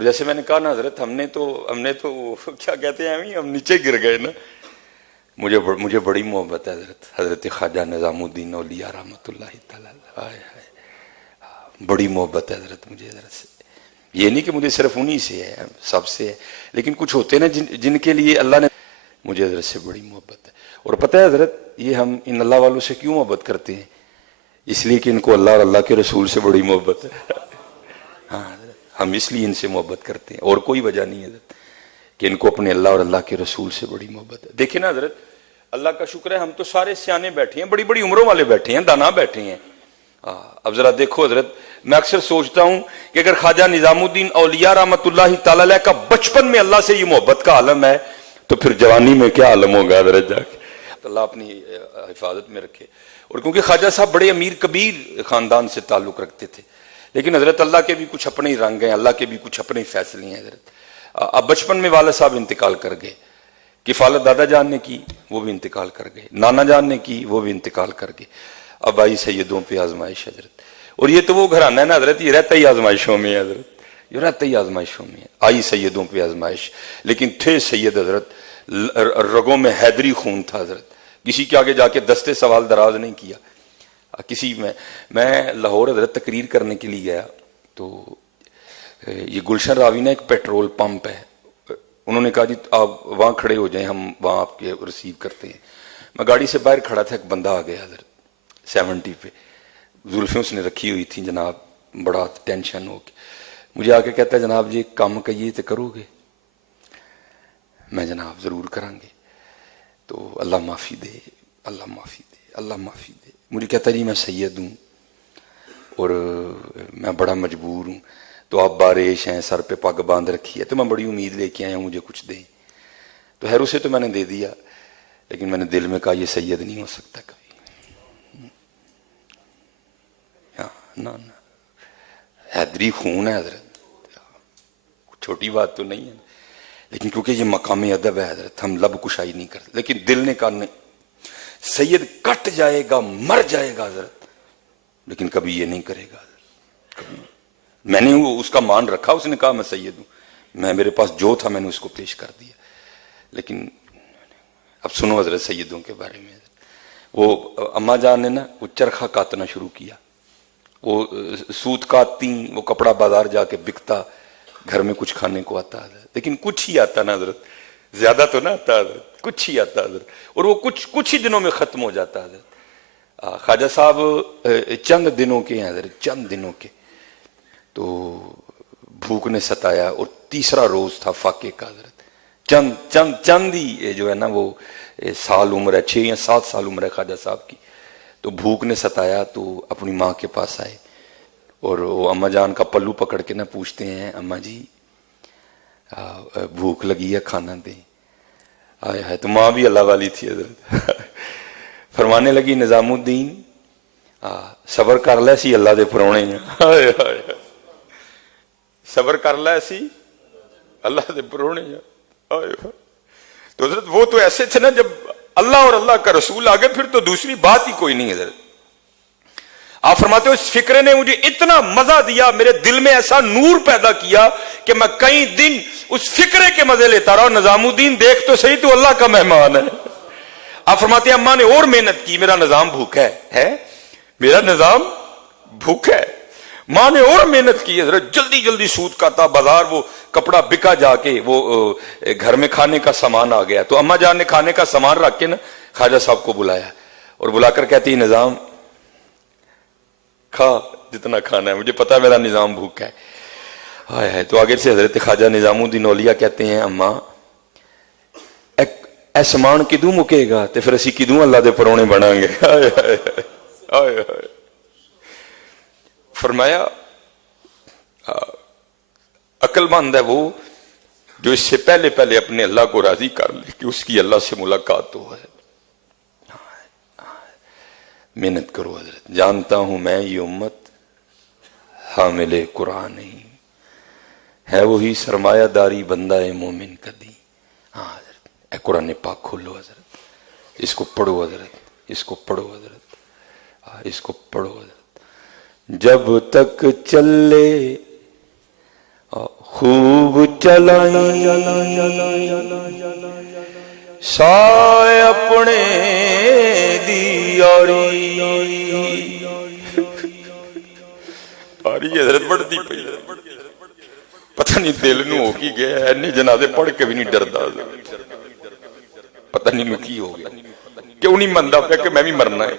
اور جیسے میں نے کہا نا حضرت ہم نے تو کیا کہتے ہیں ہم نیچے گر گئے نا. مجھے بڑی محبت ہے حضرت خواجہ نظام الدین اولیاء رحمۃ اللہ تعالی. بڑی محبت ہے حضرت مجھے حضرت سے. یہ نہیں کہ مجھے صرف انہی سے ہے، سب سے ہے، لیکن کچھ ہوتے ہیں نا جن کے لیے اللہ نے. مجھے حضرت سے بڑی محبت ہے. اور پتہ ہے حضرت یہ ہم ان اللہ والوں سے کیوں محبت کرتے ہیں؟ اس لیے کہ ان کو اللہ اور اللہ کے رسول سے بڑی محبت ہے. ہاں حضرت ہم اس لیے ان سے محبت کرتے ہیں، اور کوئی وجہ نہیں ہے حضرت کہ ان کو اپنے اللہ اور اللہ کے رسول سے بڑی محبت ہے. دیکھیں نا حضرت اللہ کا شکر ہے ہم تو سارے سیانے بیٹھے ہیں، بڑی بڑی عمروں والے بیٹھے ہیں، دانا بیٹھے ہیں. اب ذرا دیکھو حضرت میں اکثر سوچتا ہوں کہ اگر خواجہ نظام الدین اولیاء رحمۃ اللہ تعالی علیہ کا بچپن میں اللہ سے یہ محبت کا عالم ہے تو پھر جوانی میں کیا عالم ہوگا حضرت جا کے. اللہ اپنی حفاظت میں رکھے. اور کیونکہ خواجہ صاحب بڑے امیر کبیر خاندان سے تعلق رکھتے تھے، لیکن حضرت اللہ کے بھی کچھ اپنے ہی رنگ ہیں، اللہ کے بھی کچھ اپنے ہی فیصلے ہیں حضرت. اب بچپن میں والد صاحب انتقال کر گئے، کفالت دادا جان نے کی وہ بھی انتقال کر گئے، نانا جان نے کی وہ بھی انتقال کر گئے. اب آئی سیدوں پہ آزمائش حضرت. اور یہ تو وہ گھرانہ ہے نا حضرت، یہ رہتا ہی آزمائشوں میں حضرت، یہ رہتا ہی آزمائشوں میں. آئی سیدوں پہ آزمائش، لیکن تھے سید حضرت رگوں میں حیدری خون تھا حضرت. کسی کے آگے جا کے دستے سوال دراز نہیں کیا. کسی میں لاہور حضرت تقریر کرنے کے لیے گیا تو یہ گلشن راوی نا ایک پیٹرول پمپ ہے، انہوں نے کہا جی آپ وہاں کھڑے ہو جائیں ہم وہاں آپ کے ریسیو کرتے ہیں. میں گاڑی سے باہر کھڑا تھا، ایک بندہ آ گیا حضرت 70 پہ، زلفیں اس نے رکھی ہوئی تھیں جناب، بڑا ٹینشن ہو کے مجھے آ کے کہتا ہے جناب جی کام کہیے تو کرو گے؟ میں جناب ضرور کریں گے. تو اللہ معافی دے، اللہ معافی دے، اللہ معافی دے. مجھے کہتا جی میں سید ہوں اور میں بڑا مجبور ہوں، تو آپ بارش ہیں، سر پہ پگ باندھ رکھی ہے، تو میں بڑی امید لے کے آیا ہوں مجھے کچھ دیں. تو خیر اسے تو میں نے دے دیا، لیکن میں نے دل میں کہا یہ سید نہیں ہو سکتا کبھی. نا حیدری خون ہے حضرت، چھوٹی بات تو نہیں ہے، لیکن کیونکہ یہ مقام ادب ہے حضرت ہم لب کشائی نہیں کرتے. لیکن دل نے کہا نہیں، سید کٹ جائے گا مر جائے گا حضرت، لیکن کبھی یہ نہیں کرے گا حضرت کبھی. میں نے اس کا مان رکھا، اس نے کہا میں سید ہوں، میں میرے پاس جو تھا میں نے اس کو پیش کر دیا. لیکن اب سنو حضرت سیدوں کے بارے میں. وہ اماں جان نے نا وہ چرخہ کاتنا شروع کیا، وہ سوت کاتتی، وہ کپڑا بازار جا کے بکتا، گھر میں کچھ کھانے کو آتا حضرت، لیکن کچھ ہی آتا نا حضرت، زیادہ تو نہ آتا حضرت، کچھ ہی آتا حضرت، اور وہ کچھ ہی دنوں میں ختم ہو جاتا حضرت. خواجہ صاحب چند دنوں کے ہیں حضرت، چند دنوں کے. تو بھوک نے ستایا اور تیسرا روز تھا فاقے کا حضرت. چند ہی جو ہے نا وہ سال عمر ہے، 6 یا 7 سال عمر ہے خواجہ صاحب کی. تو بھوک نے ستایا تو اپنی ماں کے پاس آئے اور وہ اماں جان کا پلو پکڑ کے نہ پوچھتے ہیں اماں جی بھوک لگی ہے کھانا دیں. آئے ہے تو ماں بھی اللہ والی تھی حضرت. فرمانے لگی نظام الدین صبر کر لے سی اللہ دے پرونے ہیں، صبر کر لے سی اللہ دے پرونے ہیں. تو حضرت وہ تو ایسے تھے نا جب اللہ اور اللہ کا رسول آگے پھر تو دوسری بات ہی کوئی نہیں حضرت. آپ فرماتے ہو اس فکرے نے مجھے اتنا مزہ دیا، میرے دل میں ایسا نور پیدا کیا کہ میں کئی دن اس فکرے کے مزے لیتا رہا. نظام الدین دیکھ تو صحیح تو اللہ کا مہمان ہے. آپ فرماتے ہیں اماں نے اور محنت کی، میرا نظام بھوکا ہے، میرا نظام بھوکا ہے. ماں نے اور محنت کی حضرت، جلدی جلدی سوت کاتا، بازار وہ کپڑا بکا جا کے، وہ گھر میں کھانے کا سامان آ گیا. تو اماں جان نے کھانے کا سامان رکھ کے نا خواجہ صاحب کو بلایا اور بلا کر کہتی نظام کھا جتنا کھانا ہے، مجھے پتا میرا نظام بھوکا ہے. آئے تو آگے سے حضرت خواجہ نظام الدین اولیاء کہتے ہیں اماں اے سامان کدوں مکے گا تے پھر اسی کدوں اللہ دے پرونے بناں گے. فرمایا عقل مند ہے وہ جو اس سے پہلے اپنے اللہ کو راضی کر لے کہ اس کی اللہ سے ملاقات ہو. محنت کرو حضرت. جانتا ہوں میں یہ امت حامل قرآن نہیں ہے، وہی سرمایہ داری بندہ مومن کدی. ہاں حضرت اے قرآن پاک کھولو حضرت، اس کو پڑھو حضرت، اس کو پڑھو حضرت، اس کو پڑھو حضرت. جب تک چلے خوب چلائی سائے اپنے دی آری حضرت بڑھتی پئی پتہ نہیں دل نو ہو کی گیا ہے جنازے پڑھ کے بھی نہیں ڈردا پتہ نہیں کی ہو گیا کیوں نہیں مندا پیا کہ میں بھی مرنا ہے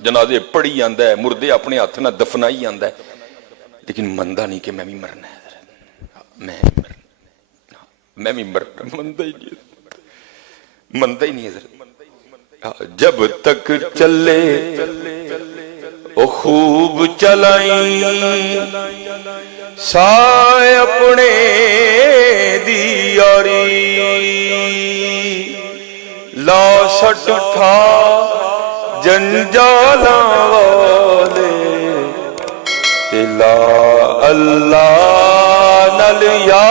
جنازے پڑھی جاندا ہے مردے اپنے ہاتھ نہ دفنائی جاندا ہے لیکن مندا نہیں کہ میں بھی مرنا ہے میں بھی مرنا مندا ہی نہیں حضرت جب تک چلے وہ خوب چلائی سائے اپنے دی یاری لا سٹ اٹھا جنجالا والے لا اللہ نل یا